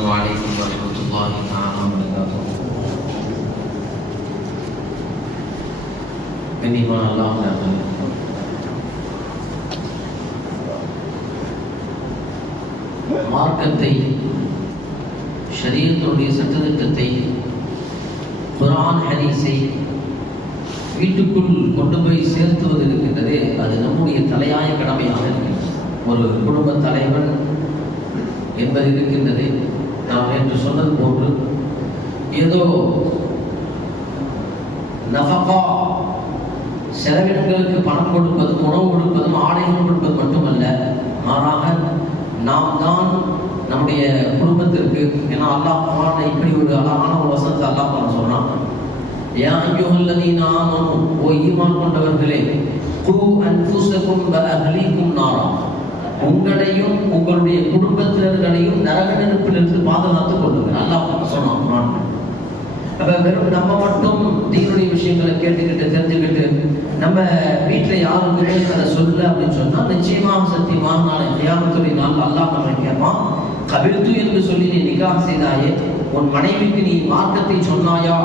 السلام عليكم ورحمة الله تعالى وبركاته. கண்ணியமான அல்லாஹ் மார்க்கத்தை, ஷரீஅத்துடைய சட்டத்திட்டத்தை, குர்ஆன் ஹதீஸை வீட்டுக்குள் கொண்டு போய் சேர்த்துவது இருக்கின்றது. அது நம்முடைய தலையாய கடமையாக இருக்கின்றது. ஒரு குடும்ப தலைவன் என்பது இருக்கின்றது. நாம் என்று சொன்னது போன்று ஏதோ நஃபகா செலவினங்களுக்கு பணம் கொடுப்பதும், உணவு கொடுப்பதும், ஆடைகள் கொடுப்பது மட்டுமல்ல, மாறாக நாம் தான் நம்முடைய குடும்பத்திற்கு, ஏன்னா அல்லாஹ் குர்ஆன்ல இப்படி ஒரு அழகான ஒரு வசனத்தை அல்லாஹ் சொல்றான், யா அய்யுஹல்லதீன ஆமனூ, ஓ ஈமான் கொண்டவர்களே, கூ அன்ஃபுஸகும் வ அஹ்லீகும் நாரா, உங்களையும் உங்களுடைய குடும்பத்தினர்களையும் நரக நெருப்பிலிருந்து பாதுகாத்துக் கொள்ளுங்கள். அல்லாஹ் சொன்னான் குர்ஆன். அப்ப வெறும் நம்ம மட்டும் தீனுடைய விஷயங்களை கேட்டுக்கிட்டு தெரிஞ்சுக்கிட்டு நம்ம வீட்டில் யாருக்குமே அதை சொல்ல அப்படின்னு சொன்னா நிச்சயமாக சத்தியமாக நாளை கியாமத்துடைய நாள் அல்லாஹ் நம்மை கேட்பான், கபில்து என்று சொல்லி நீ நிக்காஹ் செய்தாயே, உன் மனைவிக்கு நீ மார்க்கத்தை சொன்னாயா,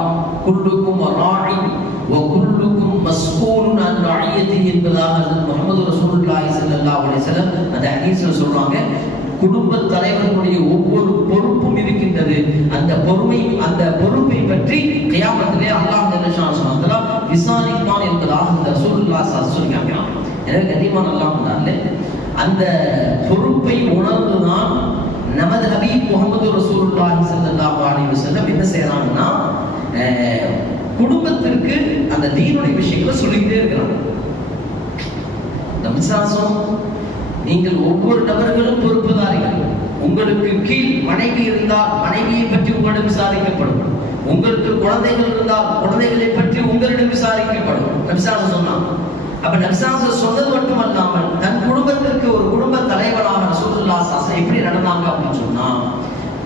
குல்லுக்கும் ராஇ வ குல்லுக்கும் மஸ்ஊலுன் அன் ரஇயத்திஹி என்பதாக முஹம்மது ரசூலுல்லாஹி ஸல்லல்லாஹு அலைஹி வஸல்லம் அந்த ஹதீஸ்ல சொல்றாங்க. குடும்ப தலைவர்களுடைய ஒவ்வொரு பொறுப்பும் இருக்கின்றது. அந்த பொறுப்பை பற்றி கியாமத்திலே அல்லாஹ் ஜல்லஷானஹு வ தஆலா விசாரிப்பான் என்பதாக இந்த ரசூலுல்லாஹ் சொல்லிருக்காங்க. எனவே கண்ணியமான அல்லாஹ்வுடைய அந்த பொறுப்பை உணர்ந்துதான் நமது ஹபீப் முஹம்மது ரசூலுல்லாஹி ஸல்லல்லாஹு அலைஹி வஸல்லம் என்ன செய்யறாங்கன்னா, குடும்பத்திற்கு அந்த தீனுடைய விஷயங்களை சொல்லிக்கிட்டே இருக்கிறாங்க. இந்த விசுவாசம், நீங்கள் ஒவ்வொரு நபர்களும் பொறுப்புதாரிகள். உங்களுக்கு கீழ் மனைவி இருந்தால் மனைவியை பற்றி உங்களிடம் விசாரிக்கப்படும். உங்களுக்கு குழந்தைகள் இருந்தால் குழந்தைகளை பற்றி உங்களிடம் விசாரிக்கப்படும். நபிசாசம் சொன்னான். அப்ப நபிசாசம் சொன்னது மட்டுமல்லாமல் தன் குடும்பத்திற்கு ஒரு குடும்ப தலைவராக ரசூலுல்லாஹ் ஸல்லல்லாஹு எப்படி நடந்தாங்க அப்படின்னு சொன்னா,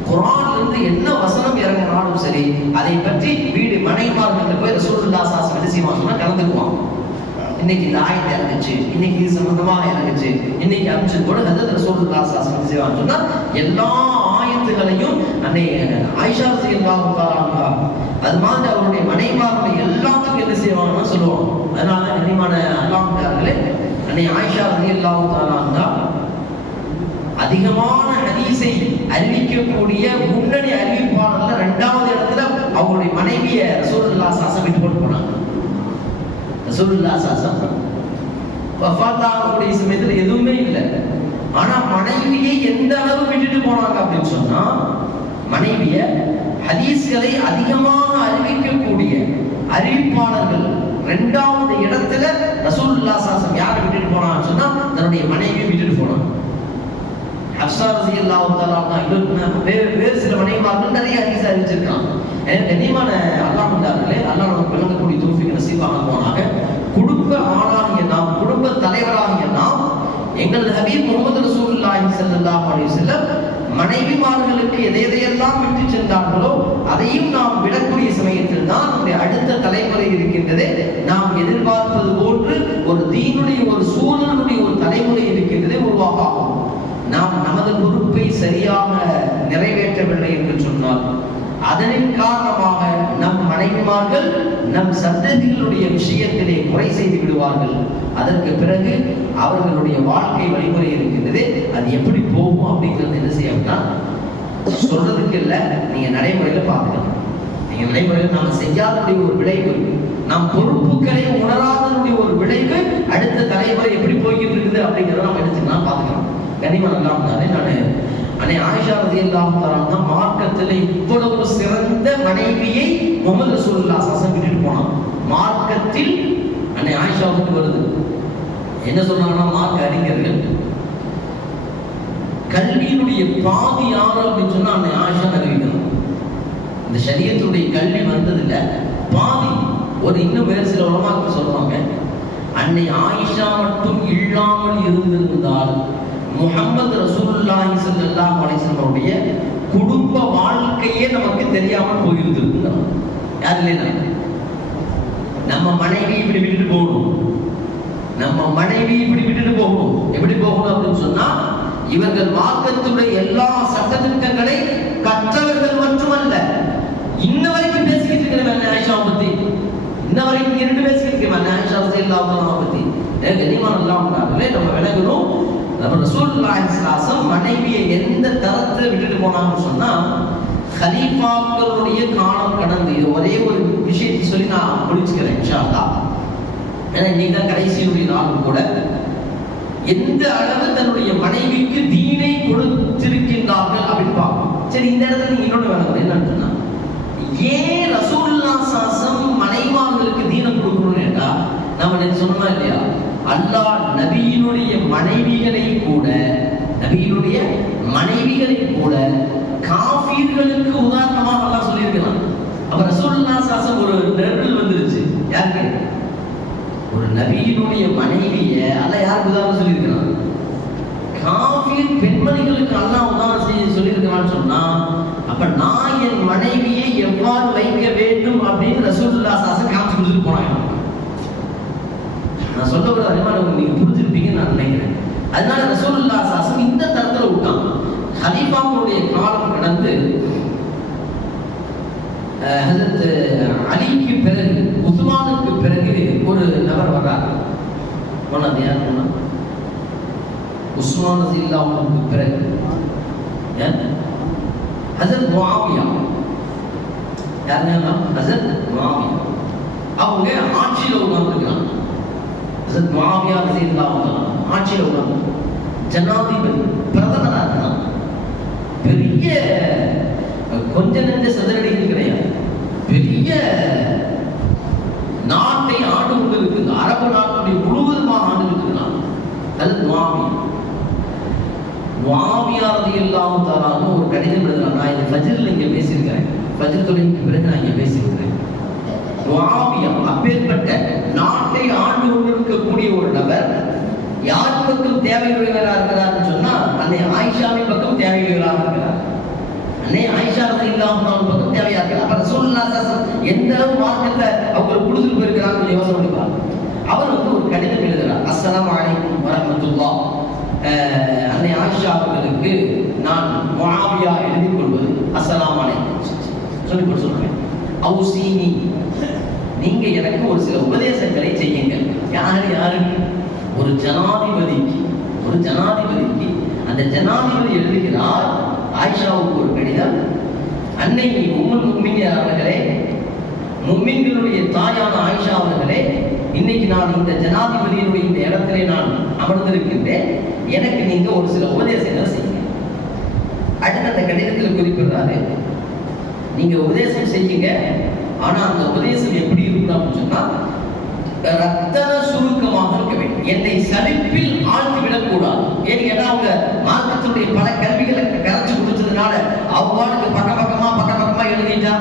குர்ஆன்ல இருந்து என்ன வசனம் இறங்கினாலும் சரி, அதை பற்றி வீடு மனைவிமார்கள் போய் ரசூலுல்லாஹ் ஸல்லல்லாஹு அலைஹி வஸல்லம் சொன்னா கலந்துக்குவாங்க. இன்னைக்கு இந்த ஆயத்தை இறங்குச்சு, இன்னைக்கு இது சம்பந்தமாக இறங்குச்சு, இன்னைக்கு அமிச்சது கூட ஹஜ்ரத் ரசூலுல்லாஹ் ஸல்லல்லாஹு அலைஹி வஸல்லம் சொன்னா எல்லா ஆயத்துகளையும் அன்னை ஆயிஷா ரலியல்லாஹு தஆலா அன்ஹா அது மாதிரி அவருடைய மனைவிமார்கள் எல்லாத்துக்கும் என்ன செய்வாங்கன்னா சொல்லுவாங்க. அதனால கண்ணியமான அல்லாஹ்வுடைய அன்னை ஆயிஷா ரலியல்லாஹு தஆலா அன்ஹா அதிகமான ஹதீஸை அறிவிக்கக்கூடிய முன்னணி அறிவிப்பாளர்ல 2வது இடத்துல அவங்களுடைய மனைவியை ரசூலுல்லாஹ் ஸல்லல்லாஹு அலைஹி வஸல்லம் விட்டு போனாங்க. ரசூலுல்லாஹ் ஸல்லல்லாஹு அலைஹி வஸல்லம் வஃபாத் ஆகக்கூடிய சமயத்துல எதுவுமே இல்லை. ஆனா மனைவியை எந்த அளவு விட்டுட்டு போனாங்க அப்படின்னு சொன்னா, மனைவிய ஹதீஸ்களை அதிகமாக அறிவிக்கக்கூடிய அறிவிப்பாளர்கள் 2வது இடத்துல ரசூலுல்லாஹ் ஸல்லல்லாஹு அலைஹி வஸல்லம் யாரை விட்டுட்டு போனாங்கன்னு சொன்னா தன்னுடைய மனைவியை விட்டுட்டு போனாங்க. ஹஃப்ஸா ரலியல்லாஹு தஆலா அன்ஹா வேறு சில மனைவிமார்கள் நிறைய ஹதீஸ் அறிவிச்சிருக்காங்க. கண்ணியமான அல்லாஹ்வுடைய அல்லாஹ் நமக்கு வழங்கக்கூடிய தௌஃபீக் நசீபாக போனாங்க. குடும்ப ஆளாகிய நாம், குடும்ப தலைவராகிய நாம், எங்களது ஹபீப் முஹம்மது ரசூலுல்லாஹி ஸல்லல்லாஹு அலைஹி வஸல்லம் மனைவிமார்களுக்கு எதையெல்லாம் விட்டு சென்றார்களோ அதையும் நாம் விடக்கூடிய சமயத்தில் தான் நம்முடைய அடுத்த தலைமுறை இருக்கின்றது. நாம் எதிர்பார்ப்பது போன்று ஒரு தீனுடைய ஒரு சூழலுடைய ஒரு தலைமுறை இருக்கின்றது உருவாகும். நாம் நமது பொறுப்பை சரியாக நிறைவேற்றவில்லை என்று சொன்னால் அதனின் காரணமாக நம் மனைவிமார்கள் நம் சந்ததிகளுடைய விஷயத்திலே குறை செய்து விடுவார்கள். அதற்கு பிறகு அவர்களுடைய வாழ்க்கை வழிமுறை இருக்கின்றது. அது எப்படி போகும் அப்படிங்கிறது என்ன செய்யணும்னா சொல்றதுக்கு இல்லை, நீங்க நடைமுறையில பார்த்துக்கணும். நீங்க நடைமுறையில் நாம செய்யாதனுடைய ஒரு விளைவு, நாம் பொறுப்புகளை உணராதனுடைய ஒரு விளைவு அடுத்த தலைமுறை எப்படி போய்கிட்டு இருக்குது அப்படிங்கிறத நம்ம எடுத்துக்கலாம், பார்த்துக்கலாம். கனிமன் அல்லாஹ் அன்னை ஆயிஷா ரலியல்லாஹு தஆலா அன்ஹா மார்க்கத்தில் இவ்வளவு சிறந்த மனைவியை முஹம்மது ரசூலுல்லாஹ் ஸல்லல்லாஹு அலைஹி வஸல்லம் விட்டுட்டு போனாங்க. மார்க்கத்தில் அன்னை ஆயிஷாவுக்கு வருது என்ன சொன்னாங்கன்னா, மார்க்க அறிஞர்கள் கல்வியினுடைய பாதி யாரு அப்படின்னு சொன்னா அன்னை ஆயிஷா அறிவிக்கணும். இந்த ஷரியத்துடைய கல்வி வந்ததுல பாதி ஒரு இன்னும் வேறு சில உலமாக்கள் சொல்றாங்க, அன்னை ஆயிஷா மட்டும் இல்லாமல் இருந்திருந்தால் முஹம்மது ரசூலுல்லாஹி ஸல்லல்லாஹு அலைஹி வஸல்லம் குடும்ப வாழ்க்கையே நமக்கு தெரியாமல் போயிருந்திருக்கு. யார் இல்லைன்னா நம்ம மனைவி இப்படி விட்டுட்டு போகணும், நம்ம மனைவி இப்படி விட்டுட்டு போகணும். எப்படி போகணும் அப்படின்னு சொன்னா, இவர்கள் மார்க்கத்துடைய எல்லா சட்டத்திட்டங்களை ரலியல்லாஹு அன்ஹா பத்தி கனிமான் அல்லாஹ் உண்டார்களே நம்ம விளங்கணும். நம்ம ரசூலுல்லாஹி ஸல்லல்லாஹு அலைஹி வஸல்லம் மனைவியை எந்த தரத்தை விட்டுட்டு போனாங்கன்னு சொன்னா, கலீஃபாக்களுடைய காலம் கடந்து இது ஒரே ஒரு விஷயத்தை சொல்லி நான் முடிச்சுக்கிறேன் இன்ஷா அல்லாஹ். ஏன்னா இன்னைக்கு தான் கடைசியுடைய நாளும் கூட. எந்த அளவு தன்னுடைய மனைவிக்கு தீனை கொடுத்திருக்கின்றார்கள் அப்படின்னு பார்ப்போம். சரி, இந்த இடத்துல நீங்க இன்னொன்று வேணும் என்னன்னு சொன்னா, ஏன் ரசூலுல்லாஹி ஸல்லல்லாஹு மனைவிமார்களுக்கு தீனை கொடுக்கணும்னு கேட்டா, நம்ம நேற்று சொன்னோமா இல்லையா, அல்லாஹ் நபியினுடைய மனைவிகளை கூட காஃபிர்களுக்கு உதாரணமாக அல்லாஹ் சொல்லியிருக்கிறான். அப்ப ரசூலுல்லாஹி ஸல்லல்லாஹு ஒரு நெருடல் வந்துருச்சு. யாருக்கு? ஒரு நபியினுடைய மனைவியை அல்லாஹ் யாருக்கு உதாரணம் சொல்லியிருக்கிறான்? காஃபிர் பெண்மணிகளுக்கு அல்லாஹ் உதாரணம் சொல்லியிருக்கிறான்னு சொன்னா, அப்ப நான் என் மனைவியை எவ்வாறு வைக்க வேண்டும் அப்படின்னு ரசூலுல்லாஹி ஸல்லல்லாஹு காமிச்சு கொடுத்துட்டு போனாங்க. நான் சொல்ல ஒரு அறிவாளர் நீங்க புரிஞ்சிருப்பீங்கன்னு நான் நினைக்கிறேன். அதனால ரசூலுல்லாஹி ஸல்லல்லாஹு அலைஹி இந்த தரத்துல விட்டான். ஹலீஃபாவுடைய காலம் கடந்து ஹஜ்ரத் அலிக்கு பிறகு, உஸ்மானுக்கு பிறகு ஒரு நபர் வர்றார். அது யாருன்னா உஸ்மான் ரலியல்லாஹு அன்ஹுக்கு பிறகு ஹஜ்ரத் முஆவியா. யாருன்னா ஹஜ்ரத் முஆவியா. அவங்க ஆட்சியில் உட்கார்ந்துருக்காங்க. ஹஜ்ரத் முஆவியா ரலியல்லாஹு அன்ஹு ஆட்சியில் உட்கார்ந்து ஜனாதிபதி பிரதமராக இருந்தாங்க. பெரிய கொஞ்ச நெஞ்ச சதுரடிகள் கிடையாது, பெரிய நாட்டை ஆண்டு கொண்டு இருக்குது. அரபு நாட்டுடைய முழுவதுமாக ஆண்டு இருக்கிறான். அது முஆவியா ரலியல்லாஹு தஆலா ஒரு கடிதம் எழுதுறாங்க. நான் இந்த ஃபஜ்ர்ல இங்க பேசியிருக்கிறேன், ஃபஜ்ர் தொழுகைக்கு பிறகு நான் இங்க பேசியிருக்கிறேன். முஆவியா அப்பேற்பட்ட நாட்டை ஆண்டு கொண்டிருக்கக்கூடிய ஒரு நபர் யார் பக்கம் தேவையுடையவராக இருக்கிறார்னு சொன்னா, அன்னை ஆயிஷாவின் பக்கம் தேவையுடையவராக இருக்கிறார். அன்னை ஆயிஷா ரலியல்லாஹு அன்ஹா பக்கம் தேவையா இருக்கிறார். அப்ப ரசூலுல்லாஹி ஸல்லல்லாஹு அலைஹி வஸல்லம் எந்த அளவு மார்க்கத்தை அவங்க கொடுத்துட்டு போயிருக்கிறாங்க யோசனை பண்ணி பாருங்க. அவர் ஒரு கடிதம் எழுதுறார். அஸ்ஸலாமு அலைக்கும் வரஹ்மத்துல்லாஹ். அன்னை ஆயிஷா அவர்களுக்கு நான் முஆவியா எழுதி கொள்வது அஸ்ஸலாமு அலைக்கும் சொல்லி போட்டு சொல்றேன். அவுசீனி, நீங்க எனக்கு ஒரு சில உபதேசங்களை செய்யுங்கள். யாருக்கு? ஒரு ஜனாதிபதிக்கு அந்த ஜனாதிபதி எழுதுகிறார் ஆயிஷாவுக்கு ஒரு கடிதம். அன்னை உம்முல் முஃமினீன் அவர்களே, முஃமின்களுடைய தாயான ஆயிஷா அவர்களே, இன்னைக்கு நான் இந்த ஜனாதிபதியினுடைய இந்த இடத்திலே நான் அமர்ந்திருக்கின்றேன். எனக்கு நீங்க ஒரு சில உபதேசங்கள் செய்யுங்க. அடுத்த அந்த கடிதத்தில் குறிப்பிடுறாரு, நீங்க உபதேசம் செய்யுங்க. ஆனா அந்த உபதேசம் எப்படி இருக்கும் அப்படின்னு சொன்னா, ரத்தன சுருக்கமாக இருக்க வேண்டும். என்னை சலிப்பில் ஆழ்த்தி விடக்கூடாது. ஏன்னு கேட்டா அவங்க மார்க்கத்துடைய பல கல்விகளை கரைச்சு கொடுத்ததுனால அவ்வாறு பக்கமா எழுதிட்டா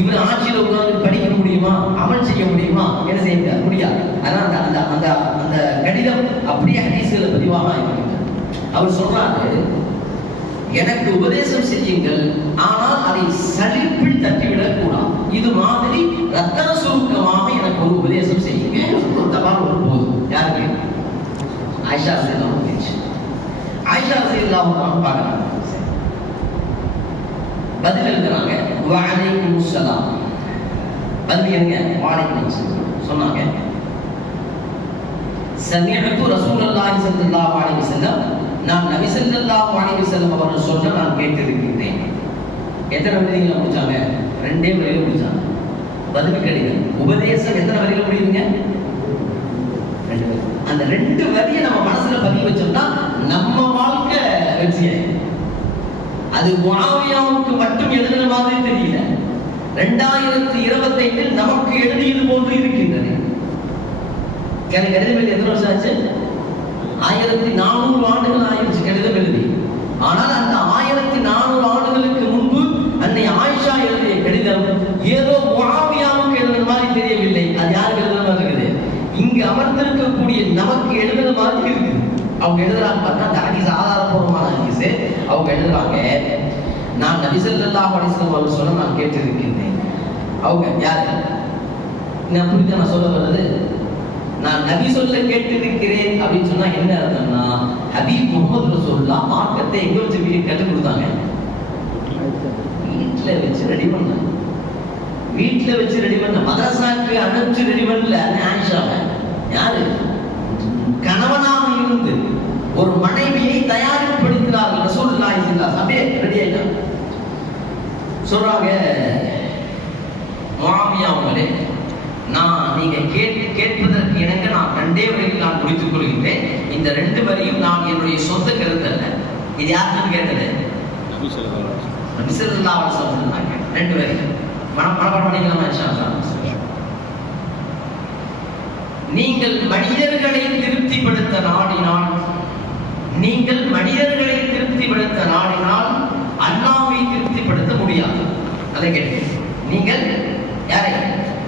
இவர் ஆட்சியில் உட்கார்ந்து படிக்க முடியுமா, அமல் செய்ய முடியுமா, என்ன செய்ய முடியாது. அதனால அந்த அந்த அந்த கடிதம் அப்படியே ஹதீஸ்ல பதிவாக இருக்கிறது. அவர் சொல்றாரு, எனக்கு உபதேசம் செய்யுங்கள், ஆனால் அதை சலிப்பில் தட்டிவிடக் கூடாது. இது மாதிரி ரத்தன சுருக்கமாக எனக்கு ஒரு உபதேசம் செய்யுங்க. ஒரு தபால் ஒரு போதும். யாருக்கு? ஆயிஷா ரலியல்லாஹு அன்ஹா. ஆயிஷா ரலியல்லாஹு அன்ஹா பார்க்கறாங்க, பதில் எழுதுறாங்க. வ அலைக்கும் ஸலாம். பதில் என்னங்க? வ அலைக்கும் ஸலாம் சொன்னாங்க. சமிஅத்து ரசூலுல்லாஹி ஸல்லல்லாஹு அலைஹி வஸல்லம், நான் நபி ஸல்லல்லாஹு அலைஹி வஸல்லம் அவர்கள் சொல்ல நான் கேட்டிருக்கிறேன். எத்தனை வரிகளை முடிச்சாங்க? 2 வரிகளை முடிச்சாங்க. பதில் கடிதம் உபதேசம் எத்தனை வரிகளை முடியுங்க? 2 வரி. அந்த 2 வரியை நம்ம மனசுல பதிவு வச்சோம்னா நம்ம வாழ்க்கை வெற்றியாயிடும். அது முஆவியாவுக்கு மட்டும் எழுதின மாதிரி தெரியல, 2025 நமக்கு எழுதியது போன்று இருக்கின்றது. கடிதம் எழுதி எத்தனை வருஷம் ஆச்சு? 1400 ஆண்டுகள் ஆயிடுச்சு கடிதம் எழுதி. ஆனால் அந்த 1400 ஆண்டுகளுக்கு முன்பு அன்னை ஆயிஷா எழுதிய கடிதம் ஏதோ முஆவியாவுக்கு எழுதுன மாதிரி தெரியவில்லை. அது யாருக்கு எழுதுன மாதிரி இருக்குது? இங்கு அமர்ந்திருக்கக்கூடிய நமக்கு எழுதுன மாதிரி இருக்குது. அவங்க எழுதுறாங்க பார்த்தா அந்த ஹதீஸ் ஆதாரபூர்வமான ஹதீஸ். அவங்க எழுதுறாங்க, நான் நபி ஸல்லல்லாஹு அலைஹி வஸல்லம் அவர்கள் சொல்ல நான் கேட்டிருக்கிறேன். அவங்க யாரு? நான் புரிஞ்ச நான் சொல்ல வர்றது, நான் நபி சொல்ல கேட்டிருக்கிறேன் அப்படின்னு சொன்னா என்ன அர்த்தம்னா, ஹபீப் முஹம்மது ரசூலுல்லாஹ் மார்க்கத்தை எங்க வச்சு கற்றுக் கொடுத்தாங்க? வீட்டுல வச்சு ரெடி பண்ண, மதரசாக்கு அனுப்பிச்சு ரெடி பண்ணல ஆயிஷாவை. யாரு கணவனாக இருந்து ஒரு மனைவியை தயாரிப்படுத்தினார்கள் ரசூலுல்லாஹி ஸல்லல்லாஹு அலைஹி வஸல்லம். அப்படியே ரெடி ஆயிட்டாங்க. சொல்றாங்க முஆவியா அவங்களே, நீங்க கேட்பதற்கு இணங்க நான் 2 வரியில் நான் முடித்துக் கொள்கின்றேன். இந்த 2 வரியும் நான் என்னுடைய சொந்த கருத்து அல்ல. இது யாருன்னு கேட்டது? நபி ஸல்லல்லாஹு அலைஹி வஸல்லம் சொன்னாங்க. 2 வரி மனப்பாடம் பண்ணிக்கலாமா இன்ஷா அல்லாஹ்? நீங்கள் மனிதர்களை திருப்திப்படுத்த நாடினால், நீங்கள் மனிதர்களை திருப்திப்படுத்த நாடினால் அல்லாஹ்வை திருப்திப்படுத்த முடியாது. அதை கேட்டேன். நீங்கள் யாரை?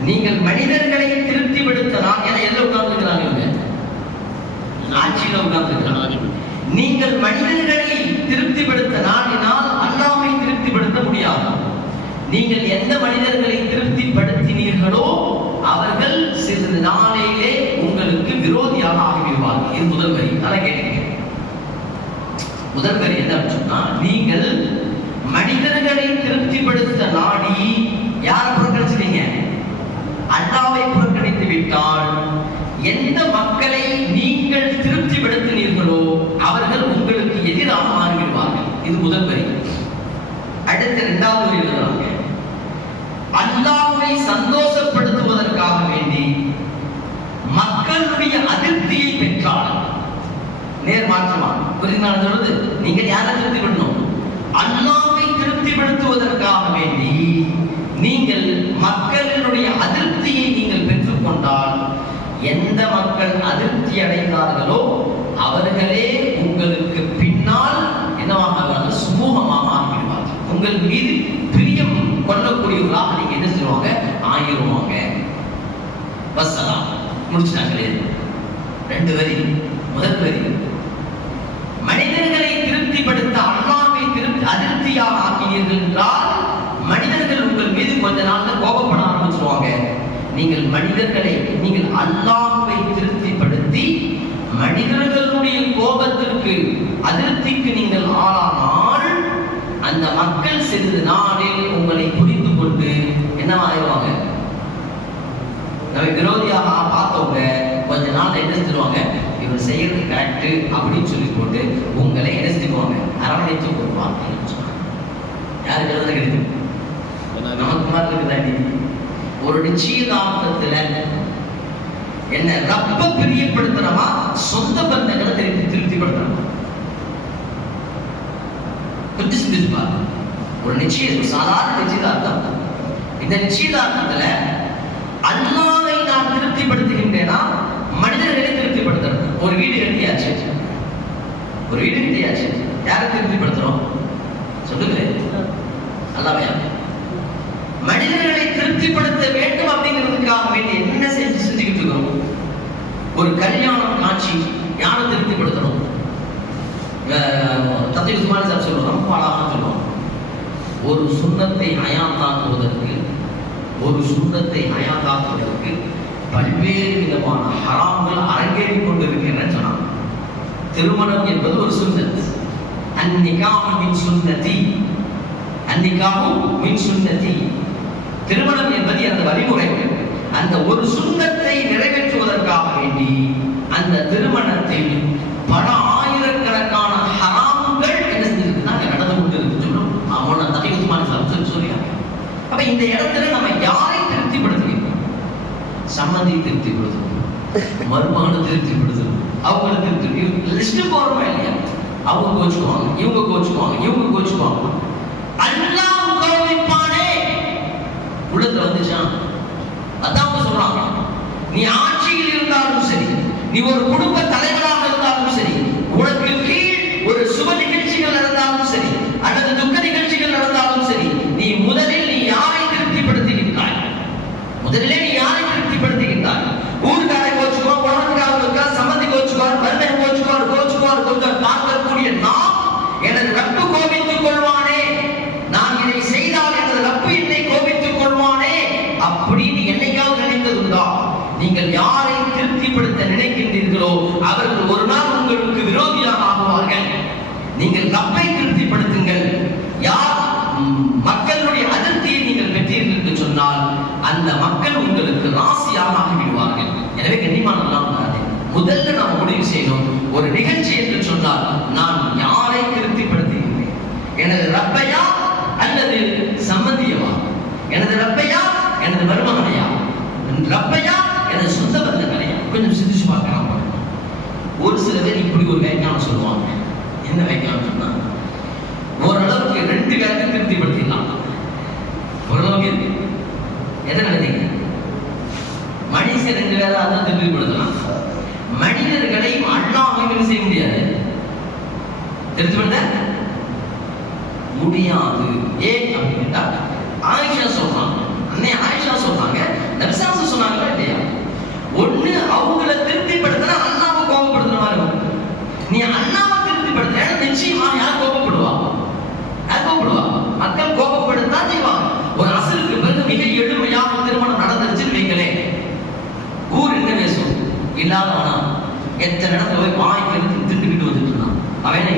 நீங்கள் மனிதர்களை திருப்திப்படுத்த எல்லாம் உட்கார்ந்துருக்கிறாங்க, ஆட்சியில உட்கார்ந்துருக்கிறாங்க. நீங்கள் மனிதர்களை திருப்திப்படுத்த நாடினால் அல்லாஹ்வை திருப்திப்படுத்த முடியாது. நீங்கள் எந்த மனிதர்களை திருப்திப்படுத்தினீர்களோ அவர்கள் சிறிது நாளையிலே உங்களுக்கு விரோதியாக ஆகிவிடுவார்கள். இது முதல் வரி. அதை கேட்டீங்க. முதல் வரி என்ன சொன்னா, நீங்கள் மனிதர்களை திருப்திப்படுத்த நாடி யாரை புறக்கணிச்சிட்டீங்க? அல்லாஹ்வை புறக்கணித்து விட்டால் எந்த மக்களை நீங்கள் திருப்திப்படுத்தினீர்களோ அவர்கள் உங்களுக்கு எதிராக மாறிவிடுவார்கள். இது முதல் வரி. அடுத்த 2வது வரி எழுதுறாங்க, அல்லாஹ்வை சந்தோஷப்படுத்துவதற்காக வேண்டி மக்களுடைய அதிருப்தியை பெற்றால் நேர் மாற்றமா புரியுதுங்களா சொல்றது? நீங்கள் யாரை திருப்திப்படுத்தணும்? அல்லாஹ்வை திருப்திப்படுத்துவதற்காக வேண்டி நீங்கள் மக்களுடைய அதிருப்தியை நீங்கள் பெற்றுக்கொண்டால் எந்த மக்கள் அதிருப்தி அடைந்தார்களோ அவர்களே உங்களுக்கு பின்னால் என்னவாக சுமூகமாக ஆகிவிடுவார்கள். உங்கள் மீது பிரியம் கொள்ளக்கூடியவர்களாக நீங்க என்ன செய்வாங்க? ஆகிருவாங்க. வசலாம் முடிச்சிட்டாங்களே. 2 வரி. முதல் வரி, மனிதர்களை திருப்திப்படுத்த அல்லாஹ்வை அதிருப்தியாக ஆக்கினீர்கள் என்றால் மனிதர்கள் உங்கள் மீது கொஞ்ச நாள்ல கோபப்பட ஆரம்பிச்சுவாங்க. நீங்கள் அல்லாஹ்வை திருப்திப்படுத்தி மனிதர்களுடைய கோபத்திற்கு அதிருப்திக்கு நீங்கள் ஆளானால் அந்த மக்கள் சிறிது நாளில் உங்களை புரிந்து கொண்டு என்னவாயிருவாங்க? நம்ம விரோதியாக பார்த்தவங்க கொஞ்ச நாள் என்ன செஞ்சிருவாங்க? இவர் செய்யறது கரெக்ட் அப்படின்னு சொல்லி போட்டு உங்களை என்ன செஞ்சுக்குவாங்க? அரவணைத்து கொள்வாங்க. யாருக்கு எழுத கிடைக்கும்? நமக்கு மாதிரி இருக்குதாண்டி. ஒரு நிச்சயதார்த்தத்துல என்ன ரப்ப பிரியப்படுத்துறமா சொந்த பந்தங்களை திருப்திப்படுத்துறமா? கொஞ்சம் சிந்திச்சு பாருங்க. ஒரு சாதாரண நிச்சயதார்த்தம். இந்த நிச்சயதார்த்தத்துல அல்லாஹ்வை நான் திருப்திப்படுத்துகின்றேனா மனிதர்களை திருப்திப்படுத்துறேன்? ஒரு வீடு கட்டியாச்சு, யாரை திருப்திப்படுத்துறோம்? சொல்லுங்களேன். அல்லாஹ்வை மனிதர்களை திருப்திப்படுத்த வேண்டும் அப்படிங்கிறதுக்காக வேண்டி என்ன செஞ்சுக்கிட்டு இருக்கோம்? ஒரு கல்யாணம் காட்சி யாரை திருப்திப்படுத்தணும்? தந்தை உஸ்மானி சார் சொல்லுவோம், பாலாக சொல்லுவோம், ஒரு சுன்னத்தை ஹயாத்தாக்குவதற்கு பல்வேறு விதமான ஹராம்கள் அரங்கேறிக் கொண்டிருக்கின்றன சொன்னாங்க. திருமணம் என்பது ஒரு சுன்னத். அந்நிகாஹு மின் சுன்னதி. திருமணம் என்பது அந்த வழிமுறை. அந்த ஒரு சுன்னத்தை நிறைவேற்றுவதற்காக வேண்டி அந்த திருமணத்தில் பல ஆயிரக்கணக்கான ஹராம்கள் என்ன செஞ்சிருக்குன்னா நடந்து கொண்டு இருக்கு சொல்லும். அவன தகை உஸ்மானி சார் சொல்லியாங்க. அப்ப இந்த இடத்துல நம்ம யாரை திருப்திப்படுத்துகிறோம்? சம்மதி திருப்திப்படுத்தணும், மருமகனை திருப்திப்படுத்தணும், அவங்களை திருப்தி லிஸ்ட் போடுறோமா இல்லையா? அவங்க கோச்சுக்குவாங்க, இவங்க கோச்சுக்குவாங்க. அல்லாஹ் கோபிப்பானே உள்ளத்துல வந்துச்சான். அதான் சொல்றாங்க, நீ ஆட்சியில் இருந்தாலும் சரி, நீ ஒரு குடும்ப தலைவராக இருந்தாலும் சரி, உனக்கு கீழ் ஒரு சுப நிகழ்ச்சிகள் நடந்தாலும் சரி அல்லது துக்க நிகழ்ச்சிகள் நடந்தாலும் சரி, நீ முதலில் யாரை திருப்திப்படுத்துகின்றாய்? ஊருக்காரை கோச்சுக்குவான், உலகத்துக்காக சம்மந்தி கோச்சுக்குவார், மருமகன் கோச்சுக்குவார் பார்க்கக்கூடிய நாம் எனது ரப்பு கோபித்துக் கொள்வானே, நான் இதை செய்தால் எனது ரப்பு என்னை கோபித்துக் கொள்வானே அப்படின்னு என்னைக்காவது நினைத்ததுண்டா? நீங்கள் யாரை திருப்திப்படுத்த நினைக்கின்றீர்களோ அவர்கள் ஒரு நாள் உங்களுக்கு விரோதியாக ஆகுவார்கள். நீங்கள் ரப்பை திருப்திப்படுத்துங்கள். யார் மக்களுடைய அதிருப்தியை நீங்கள் பெற்றீர்கள் என்று சொன்னால் அந்த மக்கள் உங்களுக்கு ராசியாக ஆகிவிடுவார்கள். எனவே கண்ணியமான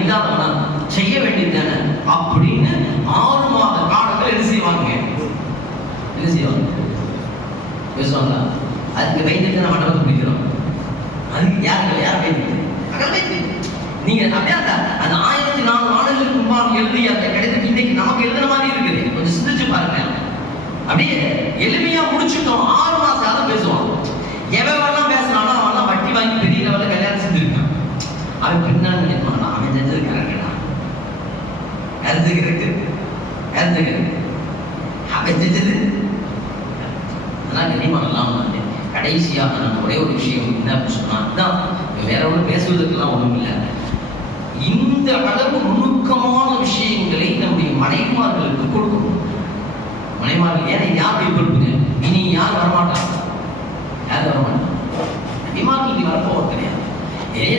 இல்லாதவனா செய்ய வேண்டியது தானே அப்படின்னு 6 மாத காலங்கள் என்ன செய்வாங்க பேசுவாங்களா? அதுக்கு வைத்தியத்தை நம்ம மண்டபத்தை பிடிக்கிறோம். அதுக்கு யார் வைத்தியம்? நீங்க அப்படியே அந்த 1400 ஆண்டுகளுக்கு முன்பாக எழுதிய அந்த கடிதம் இன்னைக்கு நமக்கு எழுதுன மாதிரி இருக்குது. கொஞ்சம் சிந்திச்சு பாருங்க. அப்படியே எளிமையா முடிச்சுட்டோம். 6 மாசம் காலம் பேசுவான். எவெல்லாம் பேசினாலும் அவன்லாம் வட்டி வாங்கி பெரிய லெவலில் கல்யாணம் செஞ்சிருக்கான். அவன் பின்னாடி நினைப்பான், அவன் செஞ்சது கரெக்டா, கருத்துக்கிறது அவன் செஞ்சது. அதனால கனிமானலாம் கடைசியாக நான் ஒரே ஒரு விஷயம் என்ன அப்படின்னு சொன்னா, அதுதான் வேற ஒன்றும் பேசுவதற்கெல்லாம் ஒன்றும் இல்லை. இந்த அளவு நுணுக்கமான விஷயங்களை நம்முடைய மனைவிமார்களுக்கு கொடுக்கணும். மனைவிமார்கள் ஏன்னா யார் கொடுப்பீங்க? இனி யார் வரமாட்டாங்க? விமானத்துக்கு வரப்போவது கிடையாது.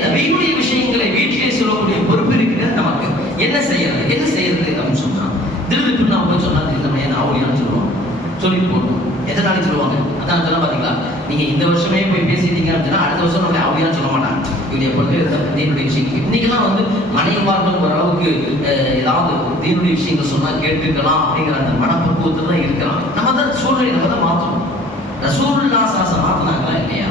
நபியினுடைய விஷயங்களை வீட்டிலே சொல்லக்கூடிய பொறுப்பு இருக்கிறது நமக்கு. என்ன செய்யறது அப்படின்னு சொன்னா, திருப்பி நான் போய் சொன்னா இந்த மையம் ஆவுடியான்னு சொல்லுவாங்க. சொல்லிட்டு போகணும். எத்தனை நாளைக்கு சொல்லுவாங்க? அதான் சொல்ல பாத்தீங்களா, நீங்க இந்த வருஷமே போய் பேசிட்டீங்க அப்படின்னா அடுத்த வருஷம் நம்மளை ஆவுடியான்னு சொல்ல மாட்டாங்க. இவங்க எப்பொழுதுமே தீனுடைய விஷயங்கள் இன்னைக்கெல்லாம் மனைவிமார்கள் ஓரளவுக்கு ஏதாவது தீனுடைய விஷயங்கள் சொன்னா கேட்டுக்கலாம் அப்படிங்கிற அந்த மனப்பக்குவத்தில் தான் இருக்கிறான். நம்ம தான் சூழ்நிலை நம்ம தான் மாற்றணும். ரசூலுல்லாஹ் ஸல்லல்லாஹு மாத்தினாங்களா இல்லையா?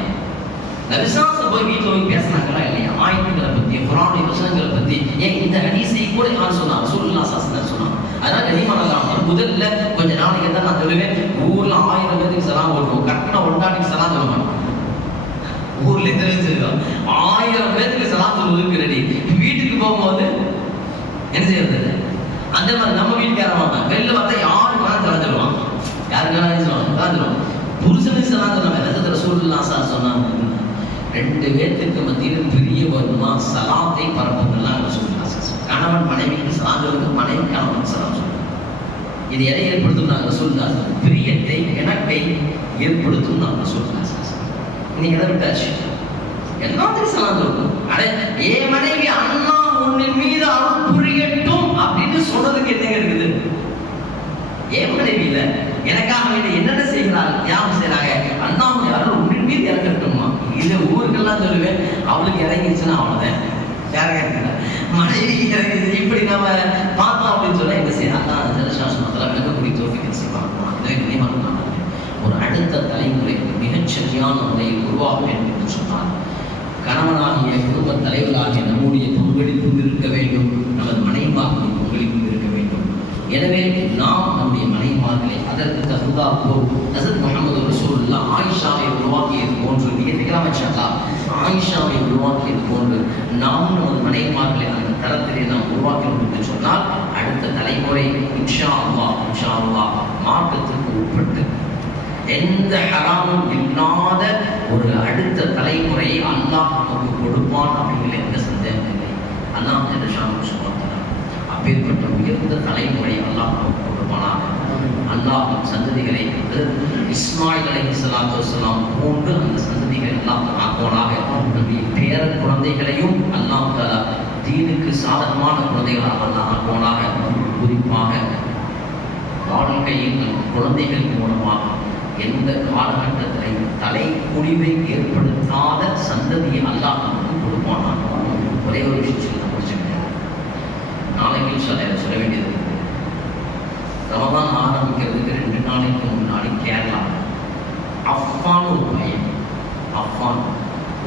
நபிசாச போய் வீட்டில் போய் பேசினாங்களா இல்லையா? ஆயத்துக்களை பத்தி, குர்ஆனுடைய வசனங்களை பத்தி, ஏன் இந்த ஹதீஸை கூட யார் சொன்னாங்க? ரசூலுல்லாஹ் ஸல்லல்லாஹு அலைஹி வஸல்லம் சொன்னாங்க. அதனால கனிமானலாம் முதல்ல கொஞ்ச நாளைக்கு தான் நான் சொல்லுவேன், ஊர்ல 1000 பேருக்கு சலாம் போடுவோம், கட்டின ஒண்டாட்டிக்கு சலாம் சொல்ல மாட்டோம். ஊர்ல தெரிஞ்சிருக்கோம் 1000 பேருக்கு சலாம் சொல்வதற்கு ரெடி. வீட்டுக்கு போகும்போது என்ன செய்யறது? அந்த மாதிரி நம்ம வீட்டுக்காரன் வாங்க வெளில பார்த்தா யாருக்கான தலைஞ்சிருவான், யாருக்கான சொல்லுவாங்க புருஷனுக்கு சலாம் சொன்னாங்க. ரசூலுல்லாஹ் ஸல்லல்லாஹு அலைஹி வஸல்லம் சொன்னாங்க, 2 பேருக்கு மத்தியில் பிரிய வருமா சலாத்தை பரப்புங்கள்லாம் ரசூலுல்லாஹ் ஸல்லல்லாஹு அலைஹி வஸல்லம். கணவன் மனைவிக்கு சலாம் சொல்லுங்க, மனைவி கணவன் சலாம் சொல்லுங்க. இது எதை ஏற்படுத்தும்? நாங்கள் ரசூலுல்லாஹ் பிரியத்தை இணக்கை ஏற்படுத்தும். நாங்கள் ரசூலுல்லாஹ் ஸல்லல்லாஹு அலைஹி வஸல்லம். இன்னைக்கு எதை விட்டாச்சு? எல்லாத்துக்கும் சலாம் சொல்லணும். ஏ மனைவி அண்ணா உன்னின் மீது அருள் புரியட்டும் அப்படின்னு சொல்றதுக்கு என்ன இருக்குது? ஏன் மனைவி இல்ல எனக்காக வேண்டிய என்னென்ன செய்கிறாள், தியாகம் செய்யறாங்க, அண்ணாவுடைய அருள் உன்னின் மீது இறக்கட்டுமா? இது ஊருக்கெல்லாம் சொல்லுவேன். அவளுக்கு இறங்கிச்சுன்னா அவ்வளவுதான், யாருங்க மனைவி இறங்கிச்சு. இப்படி நம்ம பார்த்தோம் அப்படின்னு சொன்னா என்ன செய்யலாம்? அதான் ஜலசாசனத்தில் மிகக்கூடிய தோல்விகள் செய்வாங்க. ஒரு அடுத்த தலைமுறை மிகச் சரியான முறையில் உருவாக வேண்டும் என்று சொன்னால், கணவனாகிய குடும்ப தலைவராகிய நம்முடைய பங்களிப்பும் இருக்க வேண்டும், நமது மனைவிமார்களுடைய பங்களிப்பும் இருக்க வேண்டும். எனவே நாம் நம்முடைய மனைவிமார்களை அதற்கு தகுந்தாற்போல் ஹஸரத் முஹம்மது ரசூலுல்லாஹ் ஆயிஷாவை உருவாக்கியது போன்று ஆயிஷாவை உருவாக்கியது போன்று நாம் நமது மனைவிமார்களை அந்த தரத்திலே நாம் உருவாக்கணும் என்று சொன்னால், அடுத்த தலைமுறை இன்ஷா அல்லாஹ் மார்க்கத்திற்கு உட்பட்டு எந்த ஹராமும் இல்லாத ஒரு அடுத்த தலைமுறையை அல்லாஹ் நமக்கு கொடுப்பான் அப்படிங்கிற எந்த சந்தேகம் இல்லை. அல்லாஹ் அப்பேற்பட்ட உயர்ந்த தலைமுறை அல்லாஹ் நமக்கு கொடுப்பானாக. அல்லாஹ் சந்ததிகளை இஸ்மாயில் அலைஹிஸ்ஸலாத்து வஸ்ஸலாம் போன்று அந்த சந்ததிகள் எல்லாம் ஆக்குவானாக. நம்முடைய பேர குழந்தைகளையும் அல்லாஹ் தஆலா தீனுக்கு சாதகமான குழந்தைகளாக அல்லாஹ் ஆக்குவானாக. குறிப்பாக வாழ்க்கையில் குழந்தைகள் மூலமாக எந்த காலகட்டத்திலையும் தலை குடிவை ஏற்படுத்தாத சந்ததியை அல்லாஹ் நமக்கு கொடுப்பானாக. ஒரே ஒரு விஷயம் நான் முடிச்சுக்கிறேன். நாளைக்கு சொல்ல வேண்டியது, ரமதான் ஆரம்பிக்கிறதுக்கு 2 நாளைக்கு முன்னாடி கேரளா அஃபான் ஒரு பையன், அஃபான்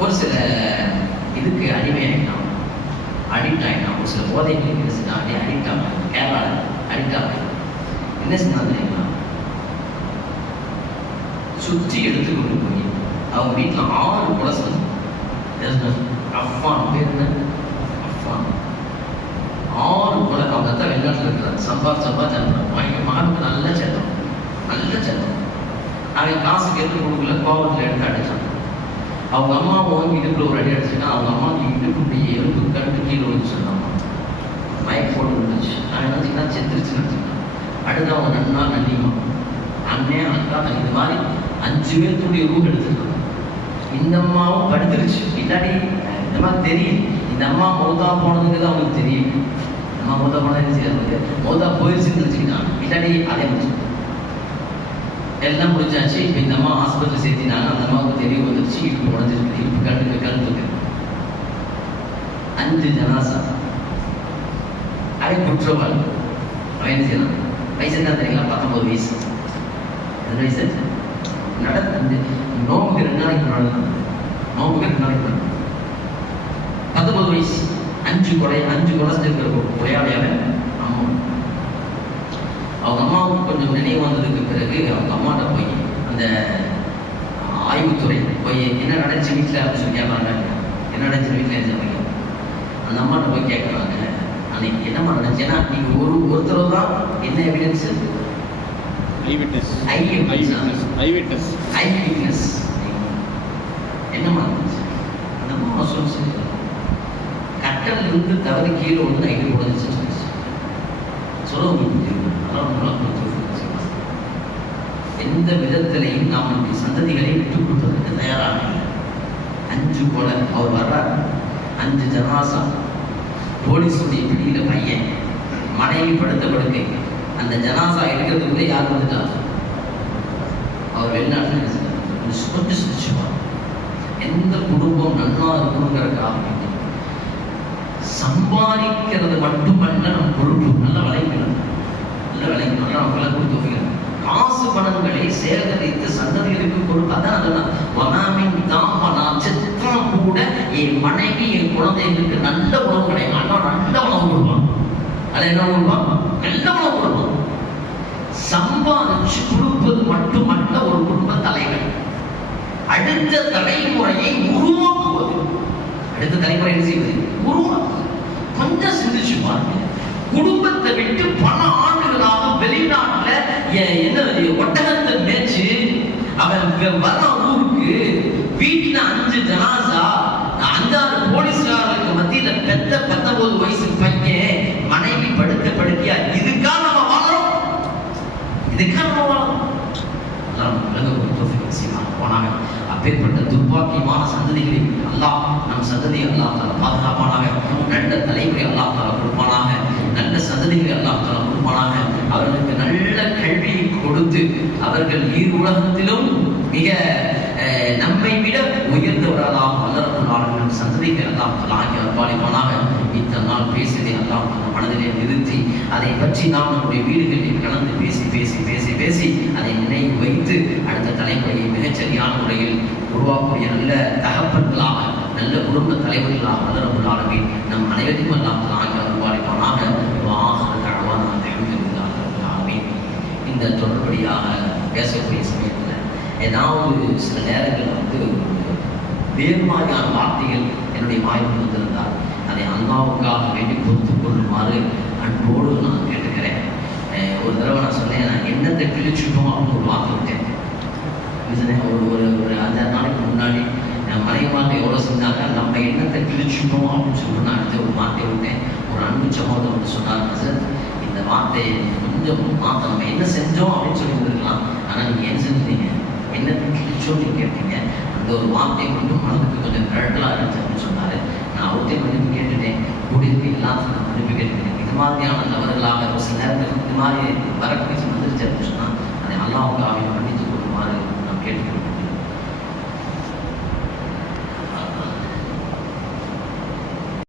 ஒரு சில இதுக்கு அடிக்ட் ஆகிட்டான். ஒரு சில போதைகளுக்கு என்ன செஞ்சா அடிக்ட் ஆகும். கேரளாவில் அடிக்ட் ஆகும். என்ன செஞ்சா தெரியுமா? சுற்றி எடுத்துக்கொண்டு போய் அவங்க வீட்டில் 6 கொலை செஞ்சு அஃபான் பேர் என்ன? அஃபான் 6 கொலை. அவங்க தான் வெளிநாட்டில் இருக்கிறாங்க. சம்பாதிச்சு அவங்க மகனுக்கு நல்ல செல்லம். அவன் காசு கேட்டு கொடுக்கல, கோபத்தில் எடுத்து அடிச்சான். அவங்க அம்மா வாங்கி இடுப்புல ஒரு அடி அடிச்சுன்னா அவங்க அம்மாவுக்கு இடுப்புடைய எலும்பு கண்டு கீழே வந்து சொன்னாங்க. மயக்க போட்டு இருந்துச்சு. நான் நினைச்சுன்னா செத்துருச்சு நினைச்சுக்கேன். அடுத்து அவங்க நன்னா நன்றிமா அண்ணே அக்கா இது மாதிரி 5 பேருடைய ரூம் எடுத்துருக்காங்க. இந்த அம்மாவும் படுத்துருச்சு. இல்லாடி இந்த மாதிரி தெரியும். இந்த அம்மா மௌதா போனதுங்கிறது அவங்களுக்கு தெரியும். அம்மா மௌதா போனது செய்யாது, மௌதா போயிடுச்சுன்னு நினைச்சுக்கிட்டாங்க. இல்லாடி அதே முடிச்சு எல்லாம் முடிஞ்சாச்சு. இப்போ இந்த அம்மா ஹாஸ்பிட்டல் சேர்த்தினாங்க. அந்த அம்மாவுக்கு தெரிய வந்துருச்சு, இப்போ உடஞ்சிருக்கு, இப்போ கழுத்துக்கு 5 ஜனாசா. அவன் குற்றவாளி. அவன் என்ன செய்யலாம்? வயசு என்ன தெரியுங்களா? 19 வயசு. எத்தனை வயசு? நோம்புக்கு 2 நாளைக்கு நடந்தான். நோம்புக்கு 2 நாளைக்கு நடந்தான். 19 வயசு. 5 கொலை செஞ்சிருக்கிற கொலையாளியாவே அம்மா. அவங்க அம்மாவுக்கு கொஞ்சம் நினைவு வந்ததுக்கு பிறகு அவங்க அம்மாட்ட போய் அந்த ஆய்வுத்துறை போய் என்ன நடந்துச்சு வீட்டில் அப்படின்னு சொல்லி கேட்பாங்க. என்ன நடந்துச்சு வீட்டில் சொல்லுங்க. அந்த அம்மாட்ட போய் கேட்குறாங்க, அன்னைக்கு என்னம்மா நடந்துச்சு? ஏன்னா நீங்க ஒருத்தர் தான் என்ன எவிடன்ஸ்? என்னம்மா நடந்துச்சு? அந்த அம்மா சொல்லுச்சு, கட்டல் இருந்து தவறி கீழே வந்து ஐடி உடஞ்சிச்சு சொல்ல முடியும். எந்த விதத்திலையும் நாம் நம்முடைய சந்ததிகளை விட்டுக் கொடுப்பதற்கு தயாராக 5 கொலை. அவர் வர்றார், 5 ஜனாசா, போலீஸுடைய பிடியில பையன், மனைவி படுத்த படுக்கை. அந்த ஜனாசா எடுக்கிறதுக்குள்ளே யார் வந்துட்டார்? அவர் வெளிநாட்டில் கொஞ்சம் சிரிச்சுவார். எந்த குடும்பம் நல்லா இருக்கணுங்கிறதுக்காக சம்பாதிக்கிறது மட்டுமல்ல நம் பொறுப்பு. நல்ல விளைக்கணும், நம்ம விலை கொடுத்து வைக்கணும். காசு பணங்களை சேகரித்து சந்ததிகளுக்கு கொடுப்பதான். சித்திரம் கூட என் மனைவி என் குழந்தைகளுக்கு நல்ல உணவு கிடையாது, நல்ல உணவு கொடுப்பான். அது என்ன கொடுப்பான்? நல்ல உணவு கொடுப்பான். சம்பாதிச்சு கொடுப்பது மட்டுமல்ல ஒரு குடும்ப தலைவர். அடுத்த தலைமுறையை உருவாக்குவது. அடுத்த தலைமுறை என்ன செய்வது? உருவாக்குவது. கொஞ்சம் சிந்திச்சு பாருங்க. குடும்பத்தை விட்டு பல ஆண்டுகளாக வெளிநாட்டுல என்ன ஒட்டகத்தை மேய்ச்சு அவன் வர ஊருக்கு வீட்டுல 5 ஜனாசா, 5-6 போலீஸ்காரர்களுக்கு மத்தியில பெத்த 19 வயசு பையன், மனைவி படுத்த படுக்கையா. இதுக்காக நம்ம வாழறோம், இதுக்காக நம்ம வாழறோம். போனாங்க. அப்பேற்பட்ட துர்பாக்கியமான சந்ததிகளை அல்லாஹ் நம் சந்ததியை அல்லாஹ் தஆலா பாதுகாப்பானாக. நல்ல தலைமுறை அல்லாஹ் தஆலா கொடுப்பானாக. நல்ல சந்ததிகளை அல்லாஹ் தஆலா கொடுப்பானாக. அவர்களுக்கு நல்ல கல்வியை கொடுத்து அவர்கள் ஈர் உலகத்திலும் மிக நம்மை விட உயர்ந்தவர்களாக வளரப்படாமல் சந்ததிகள் அல்லாஹ் தஆலா ஆக்கி அருள்பாலிப்பானாக. இத்தனை நாள் பேசியதை அல்லாஹ் மனதிலே நிறுத்தி அதை பற்றி நாம் நம்முடைய வீடுகளில் கலந்து பேசி அதை நினைவு வைத்து அடுத்த தலைமுறையை மிகச்சரியான முறையில் உருவாக்கக்கூடிய நல்ல தகப்பன்களாக, நல்ல குடும்ப தலைவர்களாக வளரப்படாமே நம் அனைவருக்கும் எல்லாம் ஆகி அருள்பாலிப்பானாக. இந்த தொடர்படியாக பேசக்கூடிய சமயத்தில் ஏதாவது சில நேரங்களில் வேறு மாதிரியான வார்த்தைகள் என்னுடைய வாய்ப்பு வந்திருந்தால் அதை அல்லாவுக்காக வேண்டி பொறுத்து கொள்ளுமாறு அன்போடு நான் கேட்டுக்கிறேன். ஒரு தடவை நான் சொன்னேன், நான் என்னத்தை கிழிச்சுட்டோம் அப்படின்னு ஒரு வார்த்தை விட்டேன். ஒரு 5-6 நாளைக்கு முன்னாடி என் மனைவிமார்கள் எவ்வளோ செஞ்சாங்க, நம்ம என்னத்தை கிழிச்சுட்டோம் அப்படின்னு சொல்லிட்டு நான் அடுத்த ஒரு வார்த்தையை விட்டேன். ஒரு அன்பு சகோதரர் வந்து சொன்னாங்க, சார் இந்த வார்த்தையை கொஞ்சம் மாற்ற, நம்ம என்ன செஞ்சோம் அப்படின்னு சொல்லி இருந்திருக்கலாம், ஆனால் நீங்கள் என்ன செஞ்சீங்க, என்னத்தை கிழிச்சோம் நீங்கள் கேட்டீங்க. அந்த ஒரு வார்த்தையை மட்டும் மனதுக்கு கொஞ்சம் கரெக்டாக இருந்துச்சு அப்படின்னு சொன்னார். நான் அவர்கிட்ட மன்னிப்பு கேட்டுட்டேன், கூடியிருக்க எல்லாத்துக்கும் நான் மன்னிப்பு கேட்டுட்டேன். இது மாதிரியான தவறுகளாக ஒரு சில நேரத்தில் இது மாதிரி வரக்கூடிய வந்துருச்சு அப்படின்னு சொன்னால் அதை அல்லாஹ்வுக்காக மன்னித்துக் கொள்ளுமாறு நாம் கேட்டுக்கிறோம்.